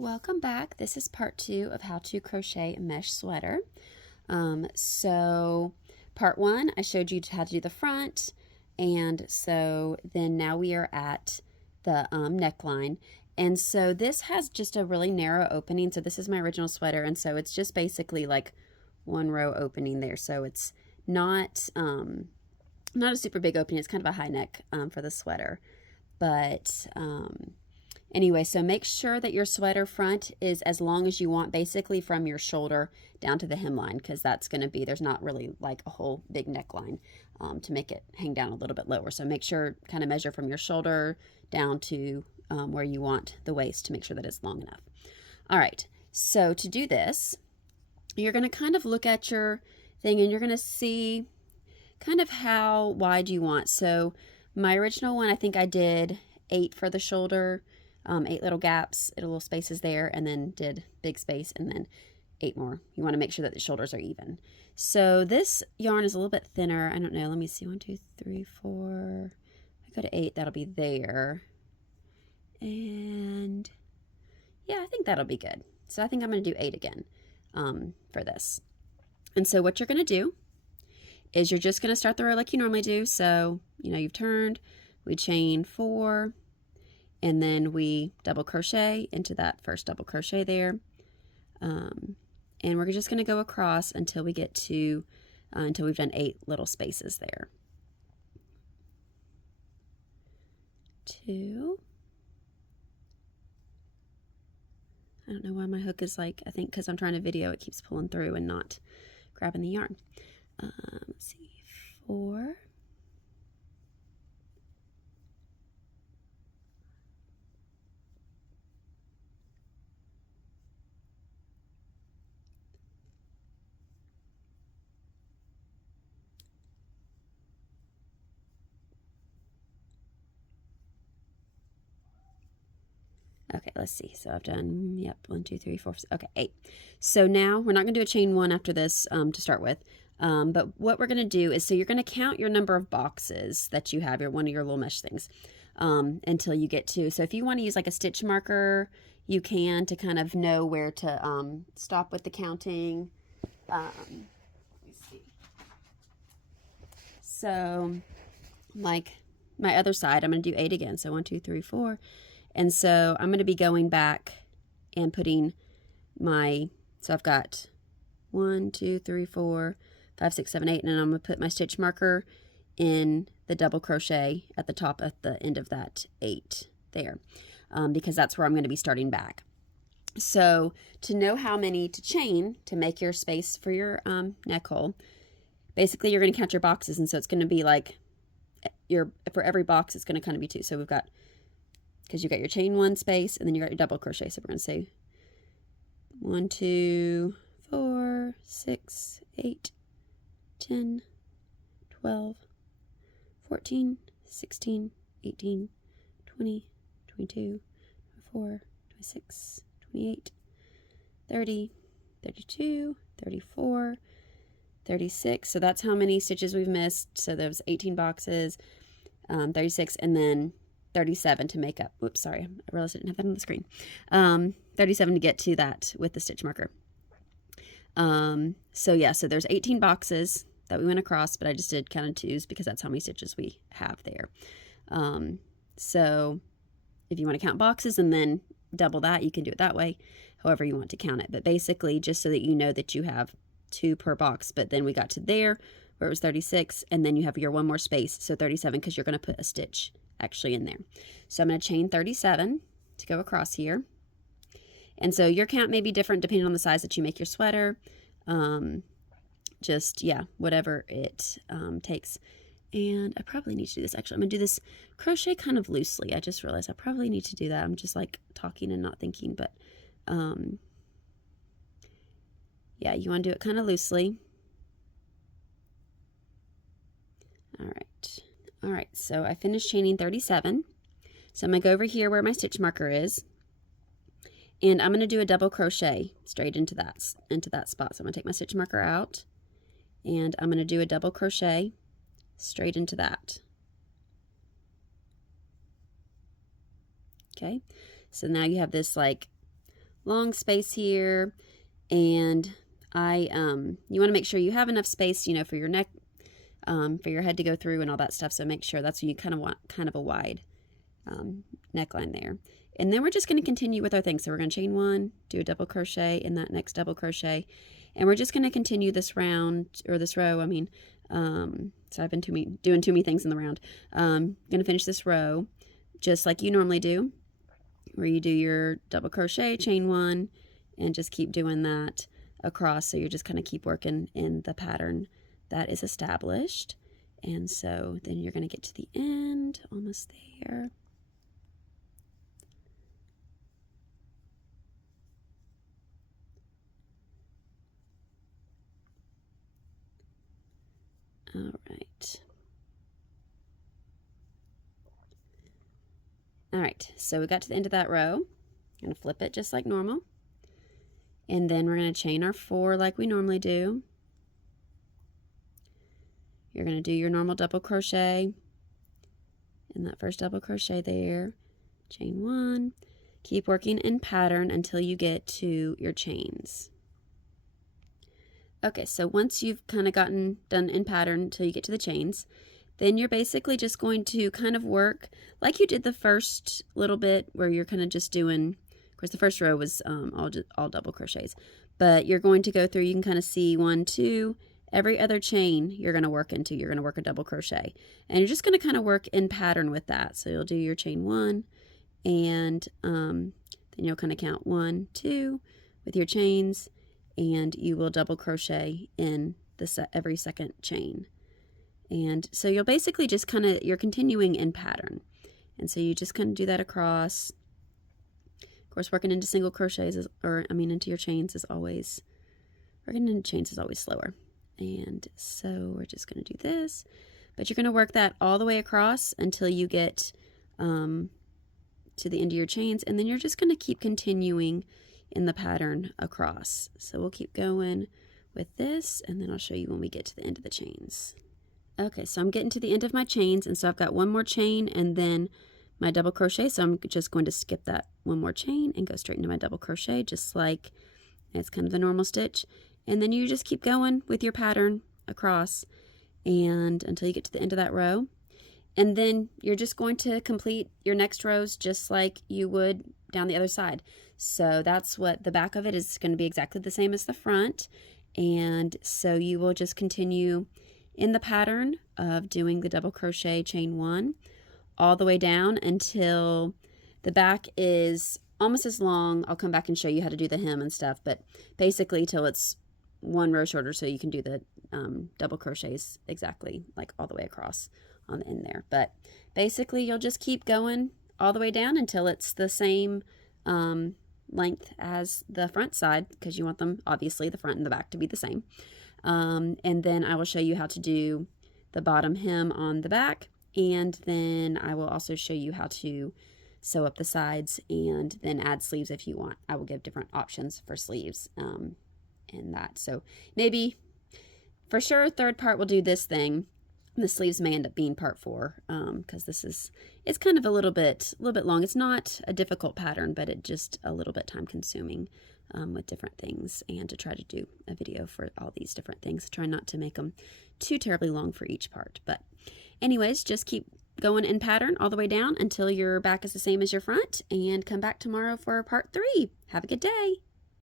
welcome back. This is part 2 of how to crochet a mesh sweater. So part 1, I showed you how to do the front, and so then now we are at the neckline. And so this has just a really narrow opening. So this is my original sweater, and so it's just basically like one row opening there. So it's not a super big opening. It's kind of a high neck for the sweater, but anyway, so make sure that your sweater front is as long as you want, basically from your shoulder down to the hemline, because that's going to be, there's not really like a whole big neckline to make it hang down a little bit lower. So make sure, kind of measure from your shoulder down to where you want the waist to make sure that it's long enough. All right, so to do this, you're going to kind of look at your thing and you're going to see kind of how wide you want. So my original one, I think I did 8 for the shoulder, 8 little gaps, little spaces there, and then did big space, and then 8 more. You want to make sure that the shoulders are even. So this yarn is a little bit thinner. I don't know. Let me see. 1, 2, 3, 4. If I go to 8, that'll be there. And yeah, I think that'll be good. So I think I'm going to do 8 again for this. And so what you're going to do is you're just going to start the row like you normally do. So, you know, you've turned, we chain 4, and then we double crochet into that first double crochet there. And we're just going to go across until we get to, until we've done 8 little spaces there. 2. I don't know why my hook is like, I think because I'm trying to video, it keeps pulling through and not grabbing the yarn. Let's see, 4. Okay, let's see. So I've done, yep, 1, 2, 3, 4, okay, 8. So now we're not going to do a chain 1 after this to start with. But what we're going to do is, so you're going to count your number of boxes that you have, one of your little mesh things, until you get to, so if you want to use like a stitch marker, you can, to kind of know where to stop with the counting. Let me see. So like my other side, I'm going to do 8 again. So 1, 2, 3, 4. And so I'm going to be going back and putting my, so I've got 1, 2, 3, 4, 5, 6, 7, 8, and I'm going to put my stitch marker in the double crochet at the top at the end of that 8 there, because that's where I'm going to be starting back. So to know how many to chain to make your space for your neck hole, basically you're going to count your boxes, and so it's going to be like for every box it's going to kind of be 2. So we've got, because you got your chain 1 space and then you got your double crochet. So we're going to say 1, 2, 4, 6, 8, 10, 12, 14, 16, 18, 20, 22, 24, 26, 28, 30, 32, 34, 36. So that's how many stitches we've missed. So there was 18 boxes, 36, and then 37 to make up. Whoops, sorry, I realized I didn't have that on the screen. 37 to get to that with the stitch marker. So yeah, so there's 18 boxes that we went across, but I just did count in 2s because that's how many stitches we have there. So if you want to count boxes and then double that, you can do it that way, however you want to count it. But basically, just so that you know that you have 2 per box, but then we got to there where it was 36, and then you have your 1 more space, so 37, because you're going to put a stitch actually in there. So I'm going to chain 37 to go across here. And so your count may be different depending on the size that you make your sweater. Just, yeah, whatever it takes. And I probably need to do this. Actually, I'm going to do this crochet kind of loosely. I just realized I probably need to do that. I'm just like talking and not thinking, but yeah, you want to do it kind of loosely. All right. All right, so I finished chaining 37. So I'm going to go over here where my stitch marker is, and I'm going to do a double crochet straight into that spot. So I'm going to take my stitch marker out, and I'm going to do a double crochet straight into that. Okay, so now you have this like long space here, and you want to make sure you have enough space, you know, for your neck, for your head to go through and all that stuff. So make sure that's when you kind of want kind of a wide neckline there. And then we're just going to continue with our thing. So we're going to chain 1, do a double crochet in that next double crochet, and we're just going to continue this round, or this row, I mean. So I've been doing too many things in the round. Going to finish this row just like you normally do, where you do your double crochet, chain 1, and just keep doing that across. So you're just kind of keep working in the pattern that is established. And so then you're going to get to the end, almost there. All right. All right, so we got to the end of that row. I'm going to flip it just like normal. And then we're going to chain our 4 like we normally do. You're going to do your normal double crochet in that first double crochet there. Chain 1. Keep working in pattern until you get to your chains. Okay, so once you've kind of gotten done in pattern until you get to the chains, then you're basically just going to kind of work like you did the first little bit, where you're kind of just doing, of course the first row was all double crochets, but you're going to go through, you can kind of see 1, 2, every other chain you're going to work into, you're going to work a double crochet, and you're just going to kind of work in pattern with that. So you'll do your chain 1, and then you'll kind of count 1, 2 with your chains, and you will double crochet in every second chain. And so you'll basically just kind of, you're continuing in pattern. And so you just kind of do that across. Of course, working into single crochets into your chains is always, working into chains is always slower. And so we're just going to do this, but you're going to work that all the way across until you get to the end of your chains, and then you're just going to keep continuing in the pattern across. So we'll keep going with this, and then I'll show you when we get to the end of the chains. Okay, so I'm getting to the end of my chains, and so I've got one more chain and then my double crochet, so I'm just going to skip that one more chain and go straight into my double crochet, just like it's kind of the normal stitch. And then you just keep going with your pattern across and until you get to the end of that row. And then you're just going to complete your next rows just like you would down the other side. So that's what the back of it is going to be, exactly the same as the front. And so you will just continue in the pattern of doing the double crochet, chain 1 all the way down until the back is almost as long. I'll come back and show you how to do the hem and stuff, but basically till it's 1 row shorter, so you can do the double crochets exactly like all the way across on the end there. But basically you'll just keep going all the way down until it's the same length as the front side, because you want them, obviously, the front and the back to be the same. And then I will show you how to do the bottom hem on the back, and then I will also show you how to sew up the sides and then add sleeves if you want. I will give different options for sleeves in that. So maybe for sure third part we'll do this thing. The sleeves may end up being part 4 because it's kind of a little bit long. It's not a difficult pattern, but it's just a little bit time consuming with different things, and to try to do a video for all these different things. Try not to make them too terribly long for each part. But anyways, just keep going in pattern all the way down until your back is the same as your front, and come back tomorrow for part 3. Have a good day.